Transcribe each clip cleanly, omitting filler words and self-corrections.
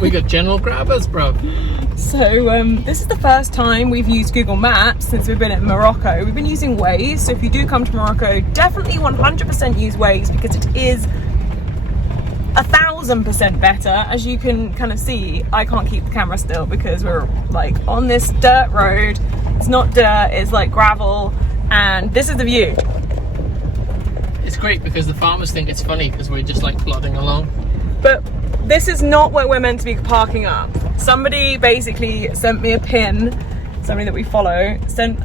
We got general grabbers, bro. So this is the first time we've used Google Maps since we've been at Morocco. We've been using Waze, so if you do come to Morocco, definitely 100% use Waze because it is 1,000% better. As you can kind of see, I can't keep the camera still because we're like on this dirt road. It's not dirt, it's like gravel, and this is the view. It's great because the farmers think it's funny because we're just like plodding along. But this is not where we're meant to be parking up. Somebody basically sent me a pin, somebody that we follow sent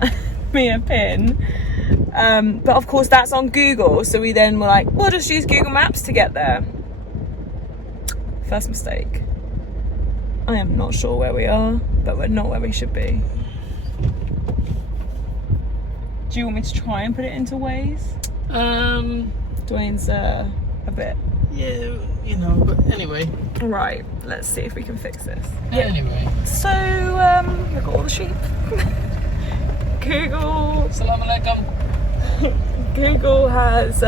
me a pin. But of course that's on Google, so we then were like, we'll just use Google Maps to get there. First mistake. I am not sure where we are, but we're not where we should be. Do you want me to try and put it into Waze? Dwayne's a bit. Yeah, you know, but anyway. Right, let's see if we can fix this. Anyway. So, look at all the sheep. Google. Assalamu alaikum. Google has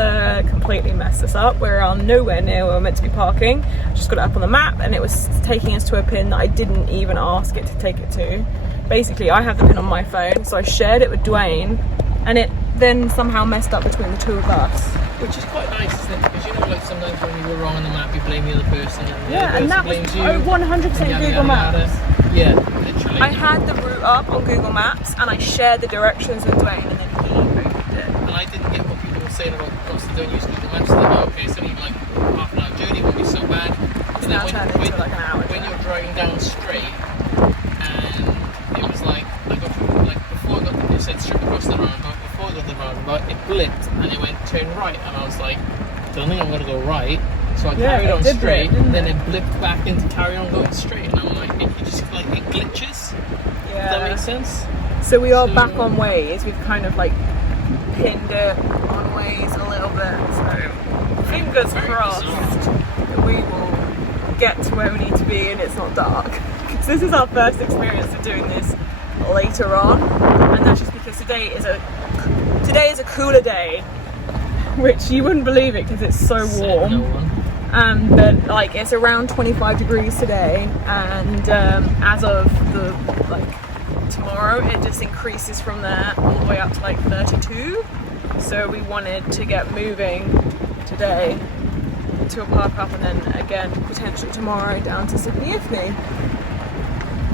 completely messed us up. We're on nowhere near where we're meant to be parking. Just got it up on the map and it was taking us to a pin that I didn't even ask it to take it to. Basically, I have the pin on my phone, so I shared it with Dwayne and it then somehow messed up between the two of us. Which is quite nice, isn't it? Because you know, like sometimes when you go wrong on the map, you blame the other person, and the other person blames you. 100% Google Maps. Yeah, literally. I had the route up on Google Maps, and I shared the directions with Dwayne, and then he opened it. And I didn't get what people were saying about crossing, don't use Google Maps. Like, okay, it's only like half an hour journey, won't be so bad. It's now turned into like an hour. When you're driving down straight, and it was like I got to, like before I got, it said straight across the roundabout. Before I got the roundabout, it blipped and it went turn right, and I was like, don't think I'm gonna go right. So I carried on straight, and then it blipped back into carry on going straight, and I'm like, it just like it glitches. Yeah. Does that make sense? So we are back on Waze. We've kind of like pinned it on Waze a little bit. So fingers crossed that we will get to where we need to be and it's not dark. Because this is our first experience of doing this later on, and that's just because today is a cooler day, which you wouldn't believe it because it's so warm. But like it's around 25 degrees today, and as of the tomorrow it just increases from there all the way up to like 32. So we wanted to get moving today to a park up, and then again potentially tomorrow down to Sidi Ifni.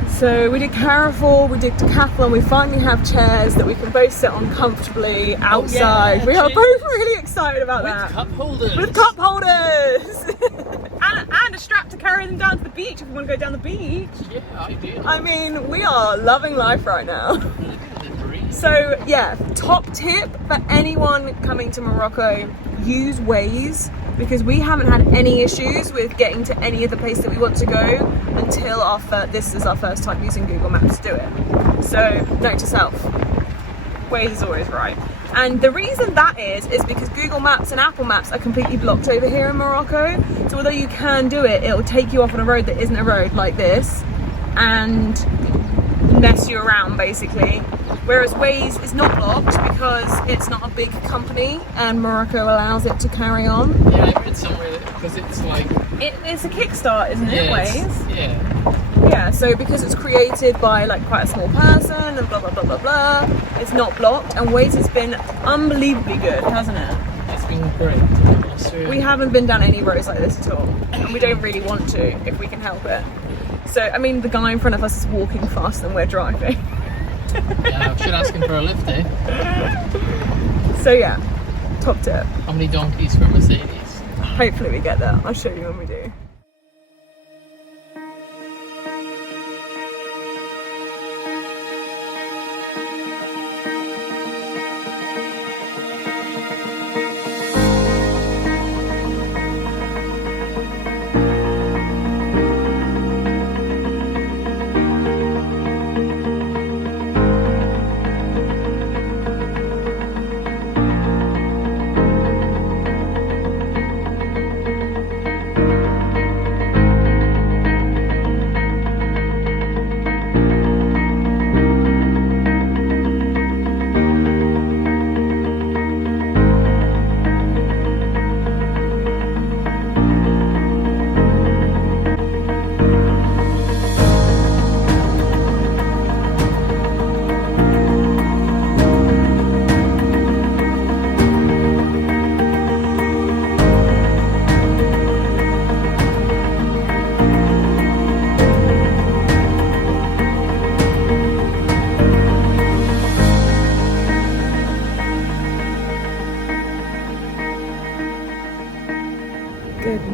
So we did Carrefour, we did Decathlon, we finally have chairs that we can both sit on comfortably outside. Oh, yeah, we are both really excited about that. With cup holders. With cup holders! and a strap to carry them down to the beach if we want to go down the beach. Yeah, ideal. I mean, we are loving life right now. So yeah, top tip for anyone coming to Morocco, use Waze, because we haven't had any issues with getting to any of the places that we want to go until this is our first time using Google Maps to do it. So note to self, Waze is always right. And the reason that is because Google Maps and Apple Maps are completely blocked over here in Morocco. So although you can do it, it'll take you off on a road that isn't a road like this and mess you around basically. Whereas Waze is not blocked because it's not a big company and Morocco allows it to carry on. Yeah, I read somewhere that because it's like... It's a kickstart, isn't it, Waze? Yeah. Yeah, so because it's created by like quite a small person and blah blah blah blah blah, it's not blocked, and Waze has been unbelievably good, hasn't it? It's been great. We haven't been down any roads like this at all, and we don't really want to if we can help it. So, I mean, the guy in front of us is walking faster than we're driving. Yeah, I should ask him for a lift, eh? So yeah, top tip. How many donkeys for a Mercedes? Hopefully we get there. I'll show you when we do.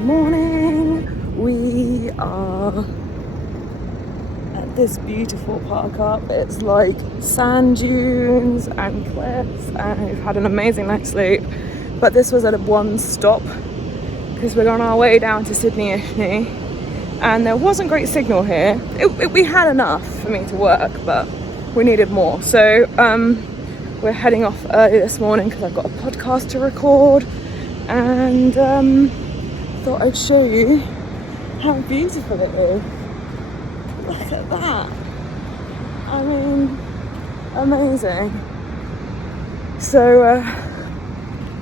morning. We are at this beautiful park up. It's like sand dunes and cliffs, and we've had an amazing night's sleep. But this was at a one stop because we're on our way down to Sidi Ifni, and there wasn't great signal here. We had enough for me to work, but we needed more. So we're heading off early this morning because I've got a podcast to record, and thought I'd show you how beautiful it is. Look at that. I mean, amazing. So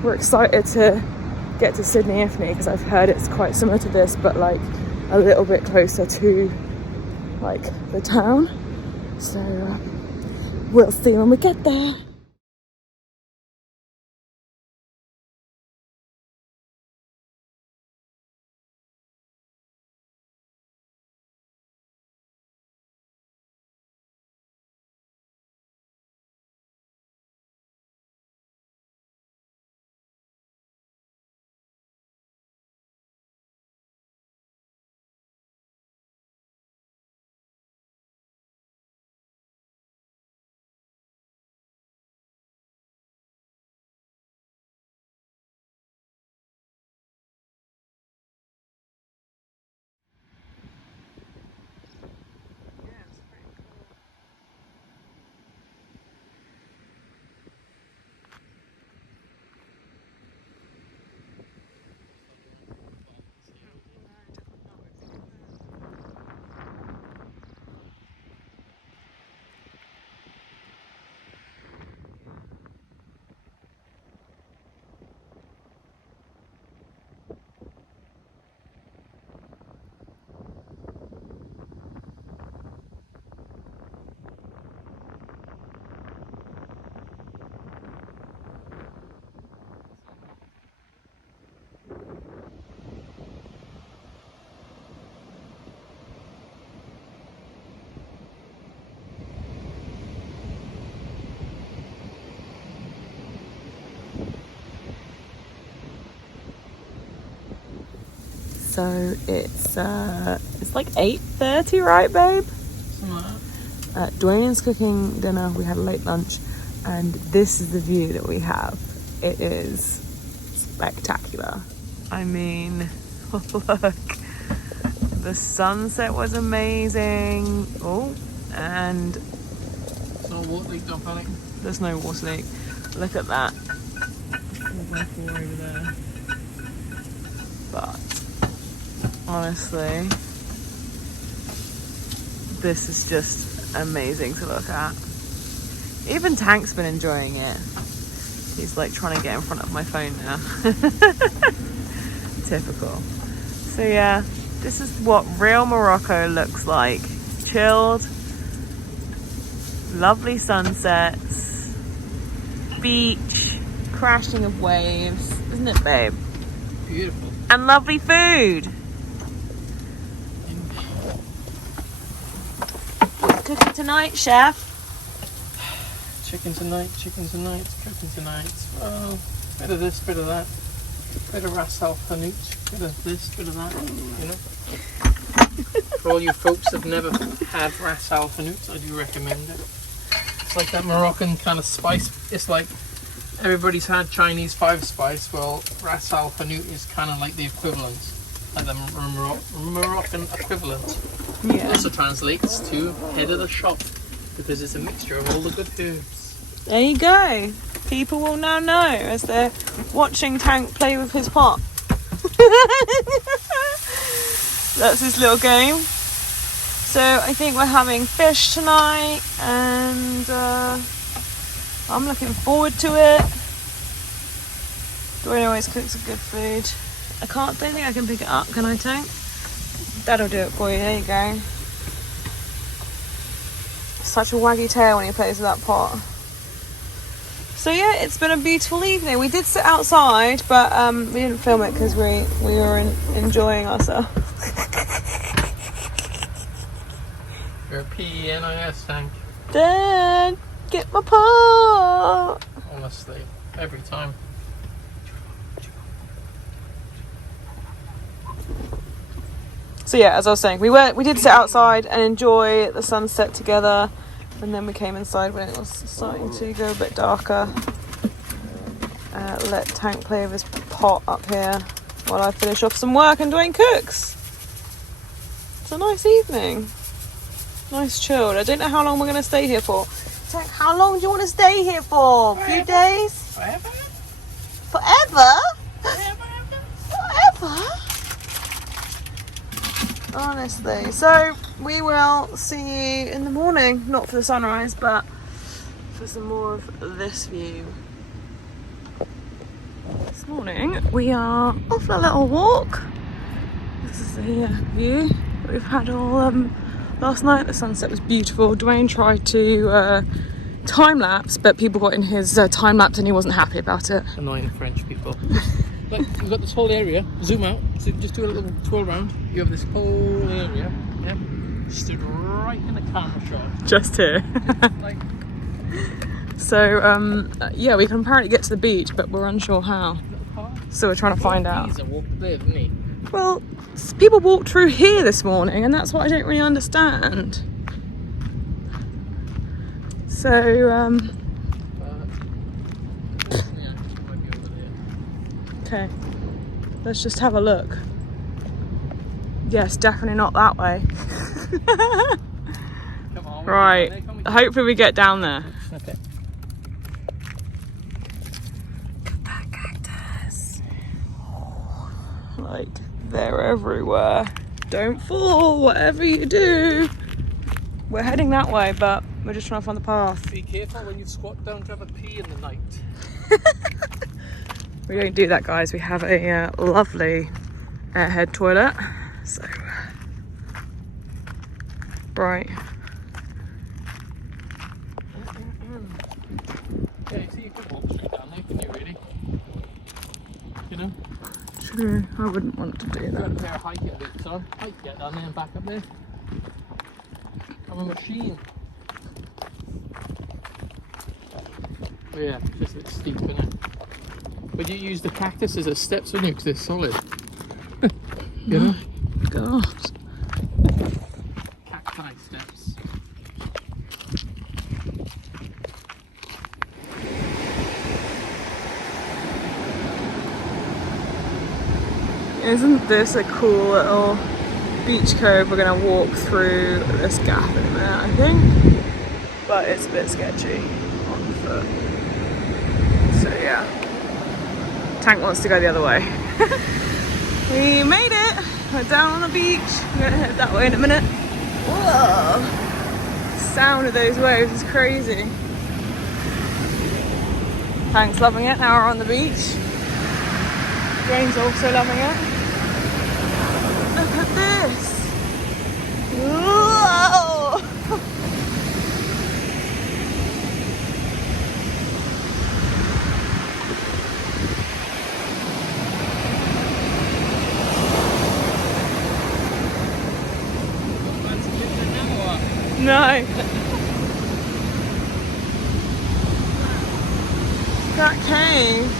we're excited to get to Sidi Ifni because I've heard it's quite similar to this, but like a little bit closer to like the town. So we'll see when we get there. So it's like 8:30, right, babe? Something like that. Dwayne's cooking dinner. We had a late lunch, and this is the view that we have. It is spectacular. I mean, look, the sunset was amazing. Oh, and It's not a water leak, don't panic. there's no water leak. Look at that. 4x4 over there. But honestly, this is just amazing to look at. Even Tank's been enjoying it. He's like trying to get in front of my phone now. Typical. So yeah, this is what real Morocco looks like. Chilled, lovely sunsets, beach, crashing of waves, isn't it, babe? Beautiful. And lovely food. What's cooking tonight, chef? Chicken tonight, cooking tonight. Oh, bit of this, bit of that. Bit of ras al hanout, bit of this, bit of that, you know. For all you folks that have never had ras al hanout, I do recommend it. It's like that Moroccan kind of spice. It's like everybody's had Chinese 5 spice. Well, ras al hanout is kind of like the equivalent, like the Moroccan equivalent. Yeah. It also translates to head of the shop because it's a mixture of all the good herbs. There you go. People will now know as they're watching Tank play with his pot. That's his little game. So I think we're having fish tonight, and I'm looking forward to it. Dwayne always cooks a good food. Don't think I can pick it up, can I, Tank? That'll do it for you. There you go. Such a waggy tail when he plays with that pot. So yeah, it's been a beautiful evening. We did sit outside, but we didn't film it because we were enjoying ourselves. You're a PENIS, Tank. Dad, get my pot. Honestly, every time. So yeah, as I was saying, we did sit outside and enjoy the sunset together, and then we came inside when it was starting to go a bit darker. Let Tank play with his pot up here while I finish off some work and Dwayne cooks. It's a nice evening. Nice chilled. I don't know how long we're going to stay here for. Tank, how long do you want to stay here for? A few days? Forever? Forever? Forever? Forever? Honestly. So we will see you in the morning. Not for the sunrise, but for some more of this view. This morning we are off a little walk. This is the view that we've had all last night. The sunset was beautiful. Dwayne tried to time lapse, but people got in his time lapse and he wasn't happy about it. Annoying French people. Like, you've got this whole area, zoom out, so just do a little twirl around. You have this whole area, yeah? Stood right in the camera shot. Just here. Like, So, yeah, we can apparently get to the beach, but we're unsure how. So we're trying to find out. He's a walk there, didn't he? Well, people walked through here this morning, and that's what I don't really understand. So, Yeah, might be over there. okay, let's just have a look. Yes, definitely not that way. Come on. Right, hopefully we get down there. Okay. That cactus. Like, they're everywhere. Don't fall, whatever you do. We're heading that way, but we're just trying to find the path. Be careful when you squat down to have a pee in the night. We don't do that, guys. We have a lovely airhead toilet. So, right. Yeah, you see, you could walk straight down there, can you really? You know? True. I wouldn't want to do You've got a that. pair of hiking boots on. I can get down there and back up there. I'm a machine. Oh yeah, it's just a bit steep, isn't it? But you use the cactus as a steps, wouldn't you? Because they're solid. You know? God. Cacti steps. Isn't this a cool little beach cove? We're going to walk through this gap in a minute, I think. But it's a bit sketchy on foot. So yeah. Tank wants to go the other way. We made it! We're down on the beach. We're going to head that way in a minute. Whoa! The sound of those waves is crazy. Tank's loving it. Now we're on the beach. Jane's also loving it. Look at this! Whoa! No. That cave.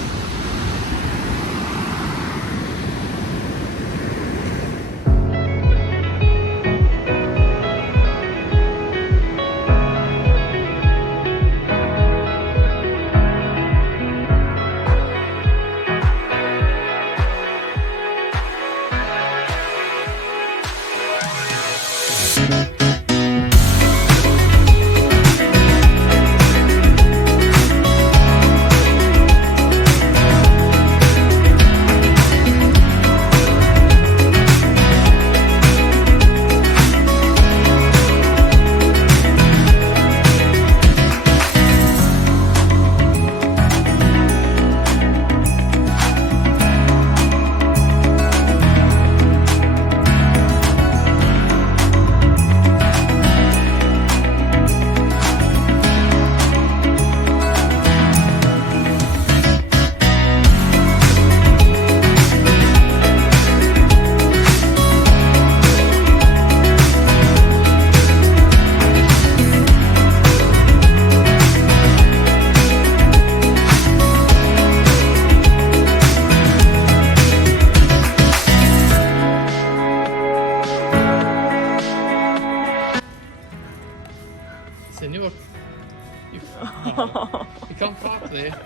there.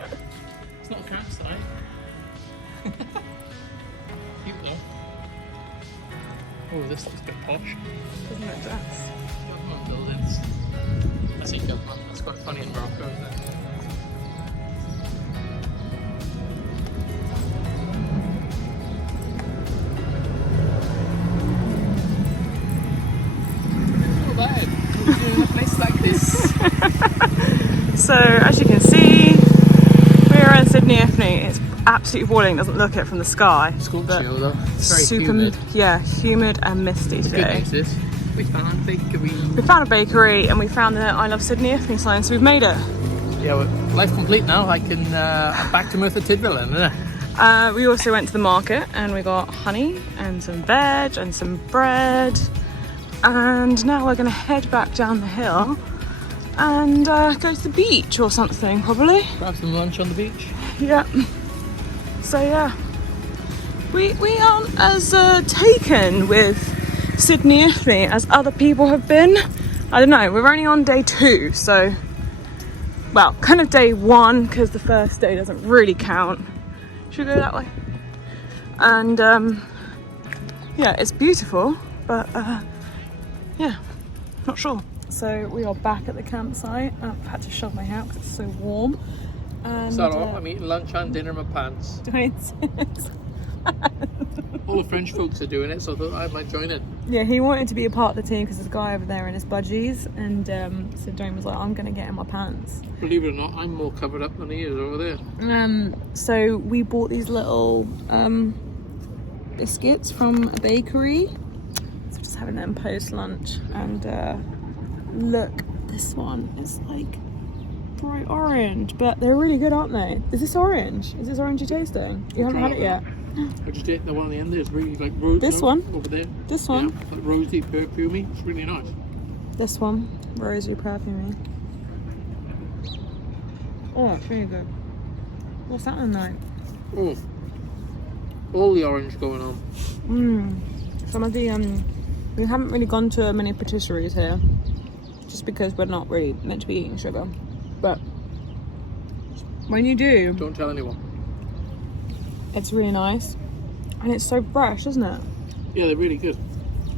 It's not a campsite. Cute though. Oh, this looks a bit posh. Doesn't it just? Government buildings. I say government, that's quite funny in Morocco, isn't it? Not bad. In a place like this. So, as you can see, we're in Sidi Ifni. It's absolutely boiling, doesn't look it from the sky. It's cool but chill though. It's very super humid. Yeah, humid and misty The good today. news is we found a bakery. We found a bakery and we found the I Love Sidi Ifni sign, so we've made it. Yeah, well, life complete now. I can back to Merthyr Tydfil then, isn't it? We also went to the market and we got honey and some veg and some bread. And now we're going to head back down the hill and go to the beach or something, probably. Grab some lunch on the beach. Yeah. So yeah, we aren't as taken with Sidi Ifni as other people have been. I don't know, we're only on day 2, so, well, kind of day 1 because the first day doesn't really count. Should we go that way? And yeah, it's beautiful, but yeah, not sure. So we are back at the campsite. I've had to shove my hat because it's so warm. And Start off, I'm eating lunch and dinner in my pants. All the French folks are doing it, so I thought I might join in. Yeah, he wanted to be a part of the team because there's a guy over there in his budgies, and so Dwayne was like, I'm going to get in my pants. Believe it or not, I'm more covered up than he is over there. So we bought these little biscuits from a bakery. So just having them post lunch, and look, this one is like bright orange, but they're really good, aren't they? Is this orange? Is this orangey tasting? You haven't had it yet? I just ate the one on the end there. It's really like rose. This one? Over there. This one? Yeah, like rosy, perfumey. It's really nice. This one, rosy perfume. Oh, it's really good. What's that one like? Oh, all the orange going on. Some of the we haven't really gone to many patisseries here, just because we're not really meant to be eating sugar. But when you do, Don't tell anyone. it's really nice, and it's so fresh, isn't it? Yeah, they're really good.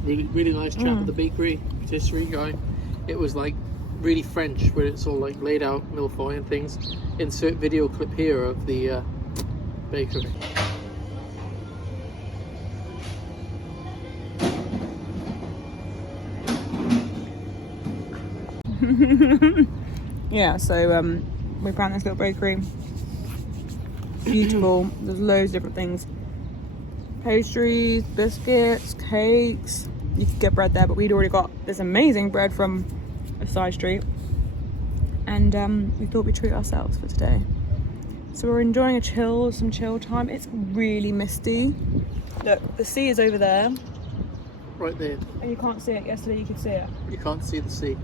Really nice chat with the bakery patisserie guy. It was like really French, where it's all like laid out millefeuille and things. Insert video clip here of the bakery. Yeah, so we found this little bakery. Beautiful. There's loads of different things. Pastries, biscuits, cakes. You could get bread there, but we'd already got this amazing bread from a side street. And we thought we'd treat ourselves for today. So we're enjoying some chill time. It's really misty. Look, the sea is over there. Right there. And you can't see it. Yesterday you could see it. You can't see the sea.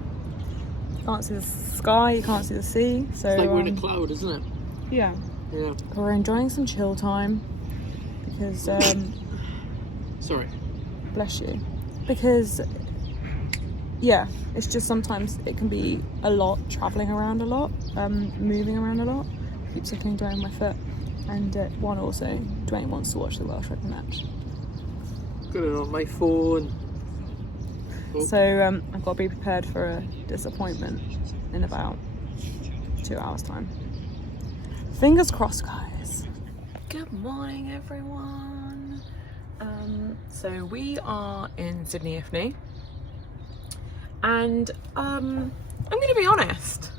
You can't see the sky, you can't see the sea. So It's like we're in a cloud, isn't it? yeah. Yeah. We're enjoying some chill time because Sorry. bless you. Because yeah, it's just sometimes it can be a lot, travelling around a lot, moving around a lot. Keeps hitting Dwayne on my foot. And one also, Dwayne wants to watch the Welsh rugby match. Got it on my phone. Oh. So I've got to be prepared for a disappointment in about 2 hours time. Fingers crossed, guys. Good morning, everyone. So we are in Sidi Ifni, and I'm going to be honest,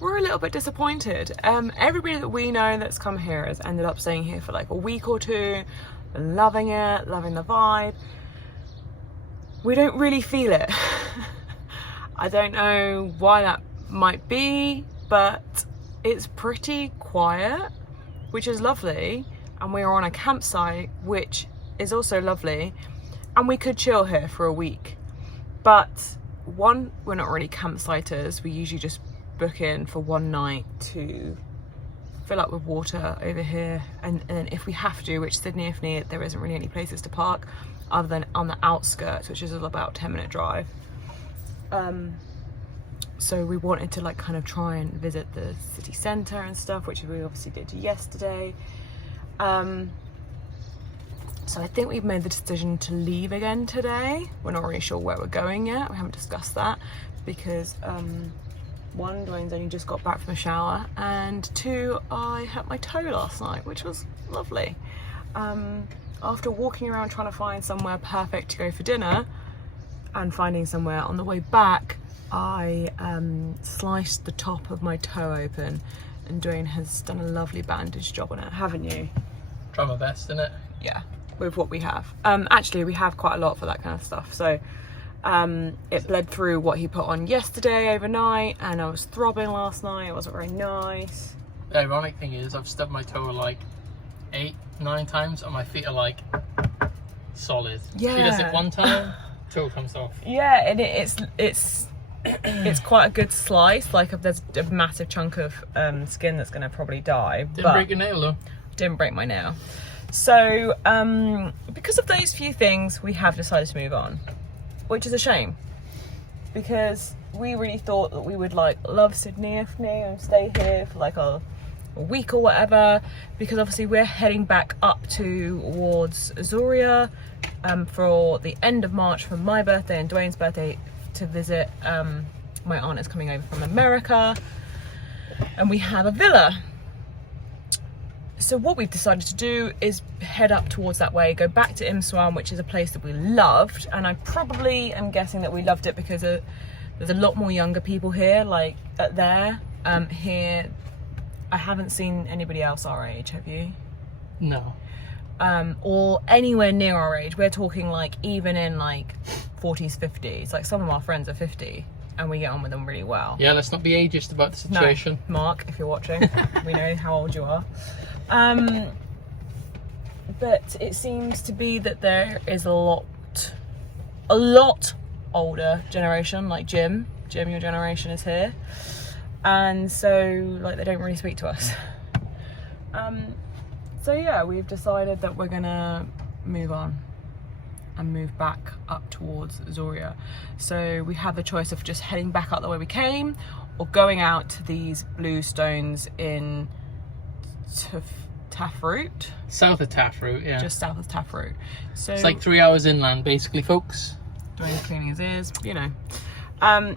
we're a little bit disappointed. Everybody that we know that's come here has ended up staying here for like a week or two, loving it, loving the vibe. We don't really feel it. I don't know why that might be, but it's pretty quiet, which is lovely, and we are on a campsite, which is also lovely, and we could chill here for a week. But one, we're not really campsiters. We usually just book in for one night to fill up with water over here, and then if we have to, which Sidi Ifni, there isn't really any places to park other than on the outskirts, which is about a 10-minute drive. So we wanted to like kind of try and visit the city centre and stuff, which we obviously did yesterday. So I think we've made the decision to leave again today. We're not really sure where we're going yet. We haven't discussed that because one, Dwayne's only just got back from a shower, and two, I hurt my toe last night, which was lovely. After walking around trying to find somewhere perfect to go for dinner and finding somewhere on the way back, I sliced the top of my toe open, and Dwayne has done a lovely bandage job on it, haven't you? Try my best, innit? Yeah, with what we have. Actually, we have quite a lot for that kind of stuff. So it bled through what he put on yesterday overnight, and I was throbbing last night. It wasn't very nice. The ironic thing is I've stubbed my toe like 8-9 times, and my feet are like solid. Yeah. She does it one time, toe comes off. Yeah, and it's quite a good slice. Like if there's a massive chunk of skin that's going to probably die. Didn't break your nail though. Didn't break my nail. So because of those few things, we have decided to move on, which is a shame because we really thought that we would like love Sidi Ifni and stay here for like a week or whatever, because obviously we're heading back up towards Azuria for the end of March for my birthday and Dwayne's birthday to visit. My aunt is coming over from America and we have a villa. So what we've decided to do is head up towards that way, go back to Imswan, which is a place that we loved, and I probably am guessing that we loved it because there's a lot more younger people here, like there. Here, I haven't seen anybody else our age, have you? No. Or anywhere near our age. We're talking like even in like 40s, 50s. Like some of our friends are 50 and we get on with them really well. Yeah, let's not be ageist about the situation. No, Mark, if you're watching, we know how old you are. But it seems to be that there is a lot older generation, like Jim, your generation is here. And so like they don't really speak to us. So yeah, we've decided that we're gonna move on and move back up towards Azuria. So we have the choice of just heading back up the way we came or going out to these blue stones in Taffroot. South of Taffroot, yeah. Just south of Taffroot. So it's like 3 hours inland, basically, folks. Dwayne's cleaning his ears, you know.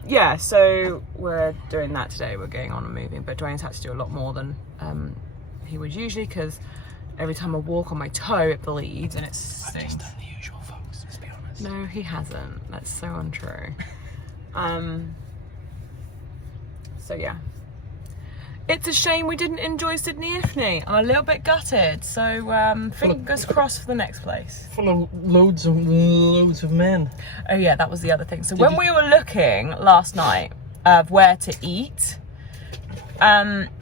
Yeah, so we're doing that today. We're going on and moving, but Dwayne's had to do a lot more than he would usually, because every time I walk on my toe, it bleeds and it stings. I've just done the usual, folks, let's be honest. No, he hasn't. That's so untrue. So yeah. It's a shame we didn't enjoy Sidi Ifni. I'm a little bit gutted. So fingers crossed for the next place. Full of loads of men. Oh yeah, that was the other thing. So when we were looking last night of where to eat,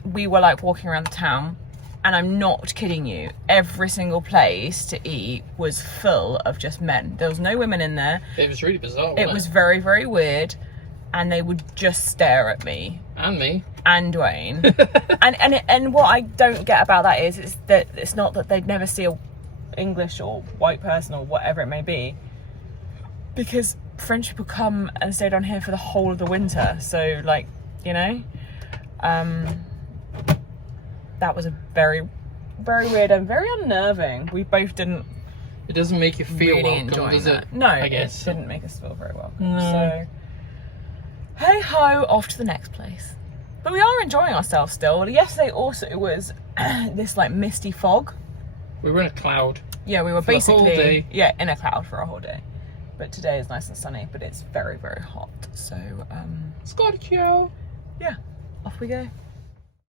we were like walking around the town, and I'm not kidding you, every single place to eat was full of just men. There was no women in there. It was really bizarre. It was very, very weird, and they would just stare at me. And me. And Dwayne. and what I don't get about that is that it's not that they'd never see a English or white person or whatever it may be, because French people come and stay down here for the whole of the winter. So like, you know, that was a very, very weird and very unnerving. We both didn't. It doesn't make you feel really welcome, enjoying does that. it? No, I guess. it didn't make us feel very welcome. No. So hey ho, off to the next place. But we are enjoying ourselves still. Yesterday also it was this like misty fog. We were in a cloud. Yeah, we were for basically the whole day. Yeah, in a cloud for a whole day. But today is nice and sunny, but it's very, very hot. So Scorchio. yeah, off we go.